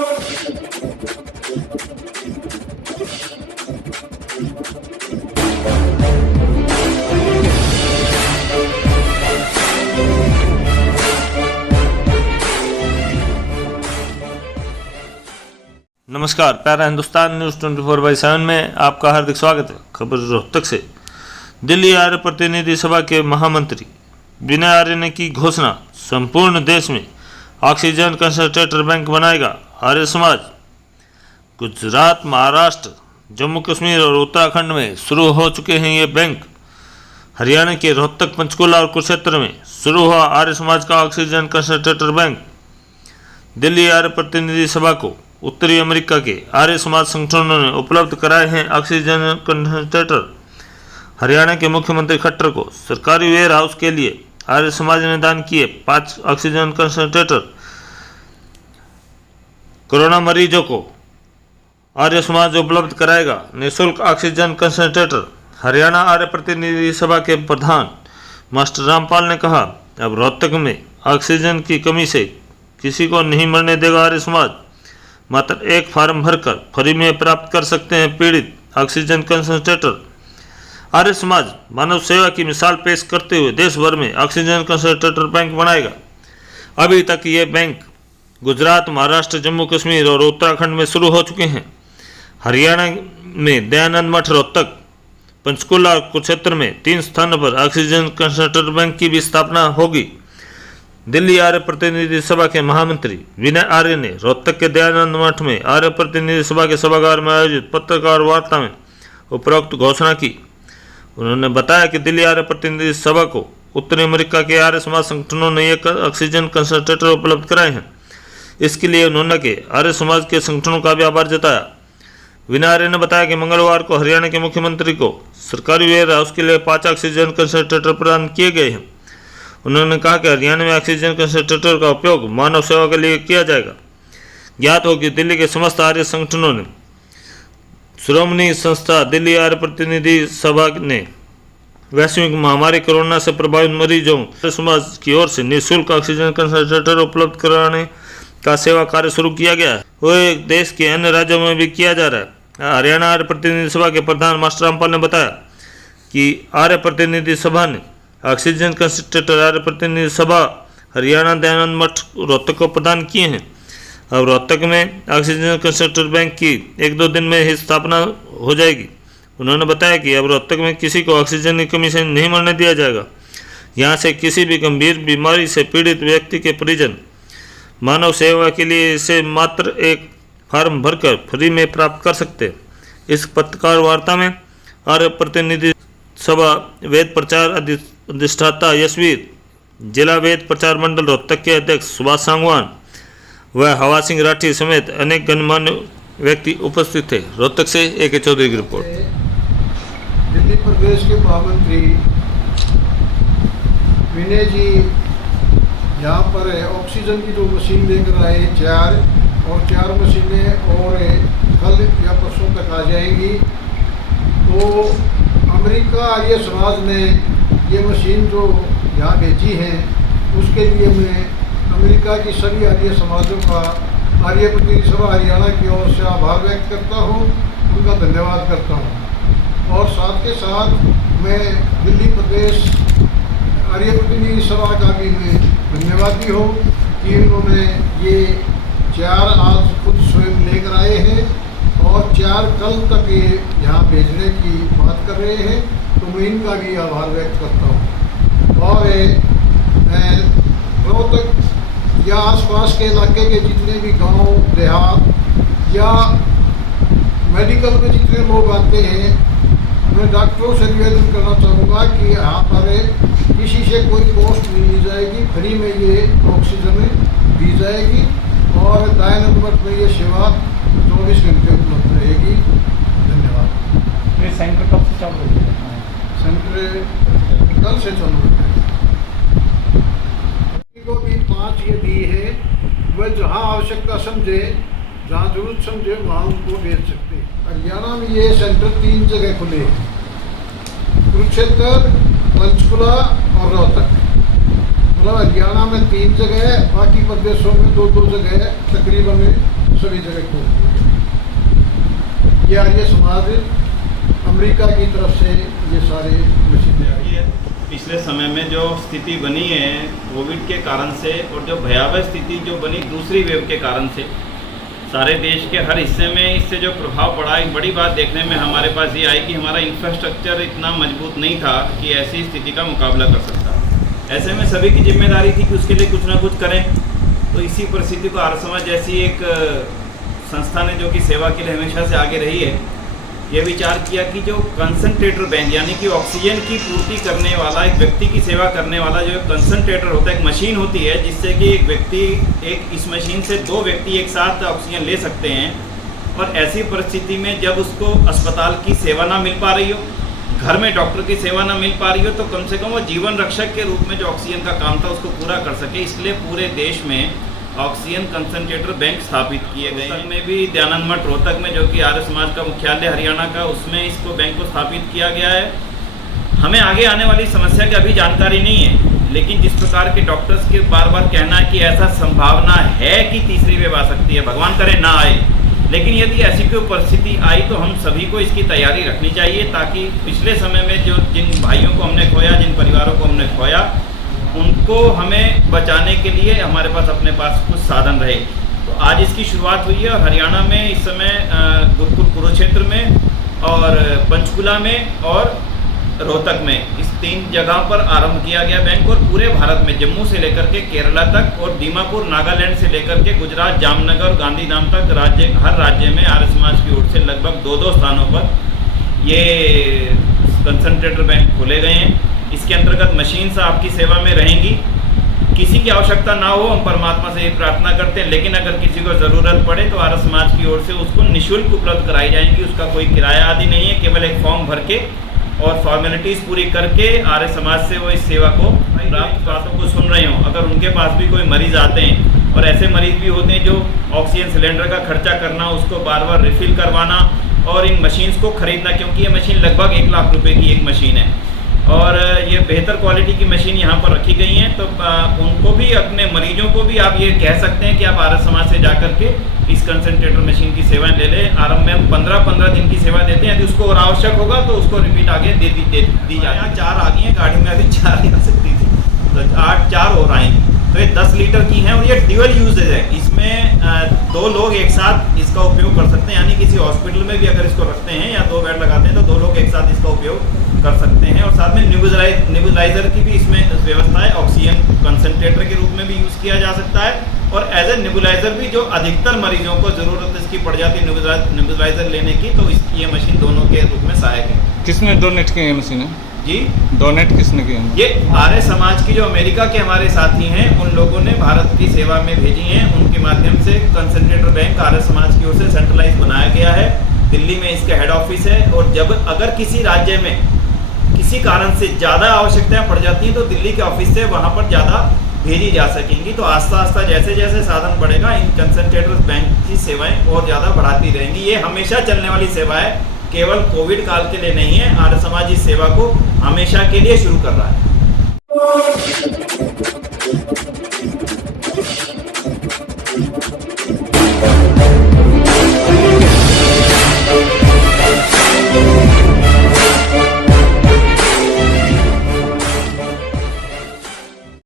नमस्कार, प्यारा हिंदुस्तान न्यूज़ 24/7 में आपका हार्दिक स्वागत है। खबर रोहतक से। दिल्ली आर्य प्रतिनिधि सभा के महामंत्री विनय आर्य ने की घोषणा, संपूर्ण देश में ऑक्सीजन कंसंट्रेटर बैंक बनाएगा आर्य समाज। गुजरात, महाराष्ट्र, जम्मू कश्मीर और उत्तराखंड में शुरू हो चुके हैं ये बैंक। हरियाणा के रोहतक, पंचकुला और कुरुक्षेत्र में शुरू हुआ आर्य समाज का ऑक्सीजन कंसंट्रेटर बैंक। दिल्ली आर्य प्रतिनिधि सभा को उत्तरी अमेरिका के आर्य समाज संगठनों ने उपलब्ध कराए हैं ऑक्सीजन कंसंट्रेटर। हरियाणा के मुख्यमंत्री खट्टर को सरकारी वेयर हाउस के लिए आर्य समाज ने दान किए 5 ऑक्सीजन कंसंट्रेटर। कोरोना मरीजों को आर्य समाज उपलब्ध कराएगा निःशुल्क ऑक्सीजन कंसंट्रेटर। हरियाणा आर्य प्रतिनिधि सभा के प्रधान मास्टर रामपाल ने कहा, अब रोहतक में ऑक्सीजन की कमी से किसी को नहीं मरने देगा आर्य समाज। मात्र एक फार्म भरकर फ्री में प्राप्त कर सकते हैं पीड़ित ऑक्सीजन कंसंट्रेटर। आर्य समाज मानव सेवा की मिसाल पेश करते हुए देश भर में ऑक्सीजन कंसंट्रेटर बैंक बनाएगा। अभी तक ये बैंक गुजरात, महाराष्ट्र, जम्मू कश्मीर और उत्तराखंड में शुरू हो चुके हैं। हरियाणा में दयानंद मठ, रोहतक, पंचकुला और कुरुक्षेत्र में 3 स्थानों पर ऑक्सीजन कंसंट्रेटर बैंक की भी स्थापना होगी। दिल्ली आर्य प्रतिनिधि सभा के महामंत्री विनय आर्य ने रोहतक के दयानंद मठ में आर्य प्रतिनिधि सभा के सभागार में आयोजित पत्रकार वार्ता में उपरोक्त घोषणा की। उन्होंने बताया कि दिल्ली आर्य प्रतिनिधि सभा को उत्तरी अमेरिका के आर्य समाज संगठनों ने एक ऑक्सीजन कंसंट्रेटर उपलब्ध कराए हैं। इसके लिए उन्होंने के आर्य समाज के संगठनों का भी आभार जताया। विनय आर्य ने बताया कि मंगलवार को हरियाणा के मुख्यमंत्री को सरकारी वेयर हाउस के लिए 5 ऑक्सीजन कंसंट्रेटर प्रदान किए गए हैं। उन्होंने कहा कि हरियाणा में ऑक्सीजन कंसंट्रेटर का उपयोग मानव सेवा के लिए किया जाएगा। ज्ञात हो कि दिल्ली के समस्त आर्य संगठनों ने श्रोमणी संस्था दिल्ली आर्य प्रतिनिधि सभा ने वैश्विक महामारी कोरोना से प्रभावित मरीजों समाज की ओर से निःशुल्क ऑक्सीजन कंसंट्रेटर उपलब्ध कराने का सेवा कार्य शुरू किया गया है। वह देश के अन्य राज्यों में भी किया जा रहा है। हरियाणा आर्य प्रतिनिधि सभा के प्रधान मास्टर रामपाल ने बताया कि आर्य प्रतिनिधि सभा ने ऑक्सीजन कंसंट्रेटर आर्य प्रतिनिधि सभा हरियाणा, दयानंद मठ, रोहतक को प्रदान किए हैं। अब रोहतक में ऑक्सीजन कंसंट्रेटर बैंक की 1-2 दिन में ही स्थापना हो जाएगी। उन्होंने बताया कि अब रोहतक में किसी को ऑक्सीजन की कमी से नहीं मरने दिया जाएगा। यहाँ से किसी भी गंभीर बीमारी से पीड़ित व्यक्ति के परिजन मानव सेवा के लिए इसे मात्र एक फार्म भरकर फ्री में प्राप्त कर सकते हैं। इस पत्रकार वार्ता में आर्य प्रतिनिधि सभा वेद प्रचार अधिष्ठाता यशवीर, जिला वेद प्रचार मंडल रोहतक के अध्यक्ष सुभाष सांगवान व हवा सिंह राठी समेत अनेक गणमान्य व्यक्ति उपस्थित थे। रोहतक से AK चौधरी की रिपोर्ट। दिल्ली प्रदेश के महामंत्री विनय जी यहाँ पर ऑक्सीजन की जो मशीन लेकर आए 4 मशीनें और कल या परसों तक आ जाएंगी। तो अमेरिका आर्य समाज ने ये मशीन जो यहाँ भेजी है उसके लिए मैं अमेरिका की सभी आर्य समाजों का आर्य प्रतिनिधि सभा हरियाणा की ओर से आभार व्यक्त करता हूँ, उनका धन्यवाद करता हूँ। और साथ के साथ मैं दिल्ली प्रदेश आर्य प्रतिनिधि सभा का भी मैं धन्यवादी हूँ कि उन्होंने ये 4 आज खुद स्वयं लेकर आए हैं और 4 कल तक ये यहाँ भेजने की बात कर रहे हैं। तो मैं इनका भी आभार व्यक्त करता हूँ। और रोहतक या आसपास के इलाके के जितने भी गांव, देहात या मेडिकल में जितने लोग आते हैं, मैं डॉक्टरों से निवेदन करना चाहूँगा कि यहाँ पर किसी से कोई कॉस्ट नहीं ली जाएगी, फ्री में ये ऑक्सीजन दी जाएगी और दयानंद मठ में ये सेवा 24 घंटे उपलब्ध रहेगी। धन्यवाद। ये सेंटर कब से चालू होगा? सेंटर कल से चालू होगा। को भी 5 ये दी है, वह जहाँ आवश्यकता समझे, जहाँ जरूरत समझे वहाँ उनको भेज सकते हैं। हरियाणा में ये सेंटर 3 जगह खुले हैं, कुरुक्षेत्र, पंचकुला और रोहतक। मतलब हरियाणा में 3 जगह, बाकी प्रदेशों में 2-2 जगह तकरीबन सभी जगह खोल दिए गए। ये आर्य समाज अमेरिका की तरफ से ये सारे मशीनें आई है। पिछले समय में जो स्थिति बनी है कोविड के कारण से और जो भयावह स्थिति जो बनी दूसरी वेव के कारण से सारे देश के हर हिस्से में इससे जो प्रभाव पड़ा, एक बड़ी बात देखने में हमारे पास ये आई कि हमारा इंफ्रास्ट्रक्चर इतना मजबूत नहीं था कि ऐसी स्थिति का मुकाबला कर सकता। ऐसे में सभी की जिम्मेदारी थी कि उसके लिए कुछ ना कुछ करें। तो इसी परिस्थिति को आर्य समाज जैसी एक संस्था ने जो कि सेवा के लिए हमेशा से आगे रही है, ये विचार किया कि जो कंसंट्रेटर बैंक यानी कि ऑक्सीजन की पूर्ति करने वाला, एक व्यक्ति की सेवा करने वाला जो कंसंट्रेटर होता है, एक मशीन होती है जिससे कि एक व्यक्ति इस मशीन से 2 व्यक्ति एक साथ ऑक्सीजन ले सकते हैं। और ऐसी परिस्थिति में जब उसको अस्पताल की सेवा ना मिल पा रही हो, घर में डॉक्टर की सेवा ना मिल पा रही हो, तो कम से कम वो जीवन रक्षक के रूप में जो ऑक्सीजन का काम था उसको पूरा कर सके। इसलिए पूरे देश में ऑक्सीजन कंसंट्रेटर बैंक स्थापित किए गए हैं। में भी दयानंद मठ रोहतक में जो कि आर्य समाज का मुख्यालय हरियाणा का, उसमें इसको बैंक को स्थापित किया गया है। हमें आगे आने वाली समस्या की अभी जानकारी नहीं है, लेकिन जिस प्रकार के डॉक्टर्स के बार बार कहना है कि ऐसा संभावना है कि तीसरी वेव आ सकती है, भगवान करे ना आए, लेकिन यदि ऐसी कोई परिस्थिति आई तो हम सभी को इसकी तैयारी रखनी चाहिए, ताकि पिछले समय में जो जिन भाइयों को हमने खोया, जिन परिवारों को हमने खोया, उनको हमें बचाने के लिए हमारे पास अपने पास कुछ साधन रहे। तो आज इसकी शुरुआत हुई है और हरियाणा में इस समय गुरुकुल कुरुक्षेत्र में और पंचकुला में और रोहतक में, इस 3 जगह पर आरंभ किया गया बैंक। और पूरे भारत में जम्मू से लेकर के केरला तक और दीमापुर नागालैंड से लेकर के गुजरात, जामनगर और गांधीधाम तक हर राज्य में आर्य समाज की ओर से लगभग 2-2 स्थानों पर ये कंसंट्रेटर बैंक खोले गए हैं। इसके अंतर्गत मशीन्स आपकी सेवा में रहेंगी। किसी की आवश्यकता ना हो, हम परमात्मा से ये प्रार्थना करते हैं, लेकिन अगर किसी को ज़रूरत पड़े तो आर्य समाज की ओर से उसको निःशुल्क उपलब्ध कराई जाएंगी। उसका कोई किराया आदि नहीं है, केवल एक फॉर्म भर के और फॉर्मेलिटीज़ पूरी करके आर्य समाज से वो इस सेवा को प्राप्त बातों को सुन रहे हों। अगर उनके पास भी कोई मरीज़ आते हैं, और ऐसे मरीज़ भी होते हैं जो ऑक्सीजन सिलेंडर का खर्चा करना, उसको बार बार रिफ़िल करवाना और इन मशीन्स को खरीदना, क्योंकि ये मशीन लगभग 1 लाख रुपए की एक मशीन है और ये बेहतर क्वालिटी की मशीन यहाँ पर रखी गई हैं। तो उनको भी, अपने मरीजों को भी आप ये कह सकते हैं कि आप आर्य समाज से जा करके इस कंसंट्रेटर मशीन की सेवाएं ले लें। आरंभ में हम 15-15 दिन की सेवा देते हैं, यदि उसको और आवश्यक होगा तो उसको रिपीट आगे दी जाए। यहाँ 4 आ गई हैं, गाड़ी में अभी 4 आ सकती थी, तो 4 और आएंगी। तो ये 10 लीटर की हैं और ये ड्यूअल यूजेज है। इसमें 2 लोग एक साथ इसका उपयोग कर सकते हैं, यानी किसी हॉस्पिटल में भी अगर इसको रखते हैं या 2 बेड लगाते हैं तो 2 लोग एक साथ इसका उपयोग कर सकते हैं। और साथ में नेबुलाइजर की भी इसमें व्यवस्था है। ऑक्सीजन कंसंट्रेटर के रूप में भी यूज़ किया जा सकता है और एज ए नेबुलाइजर भी, जो अधिकतर मरीजों को ज़रूरत इसकी पड़ जाती है नेबुलाइजर लेने की, तो ये मशीन दोनों के रूप में सहायक है। किसने डोनेट की है मशीनें जी? डोनेट किसने किया? ये आर्य समाज की जो अमेरिका के हमारे साथी हैं, उन लोगों ने भारत की सेवा में भेजी हैं। उनके माध्यम से कंसंट्रेटर बैंक आर्य समाज की ओर से सेंट्रलाइज बनाया गया है। दिल्ली में इसका हेड ऑफिस है और जब अगर किसी राज्य में किसी कारण से ज़्यादा आवश्यकताएं पड़ जाती हैं तो दिल्ली के ऑफिस से वहाँ पर ज़्यादा भेजी जा सकेंगी। तो आस्ता आस्ता जैसे जैसे साधन बढ़ेगा, इन कंसंट्रेटर्स बैंक की सेवाएं और ज़्यादा बढ़ाती रहेंगी। ये हमेशा चलने वाली सेवा है, केवल कोविड काल के लिए नहीं है। आर्य समाज इस सेवा को हमेशा के लिए शुरू कर रहा है।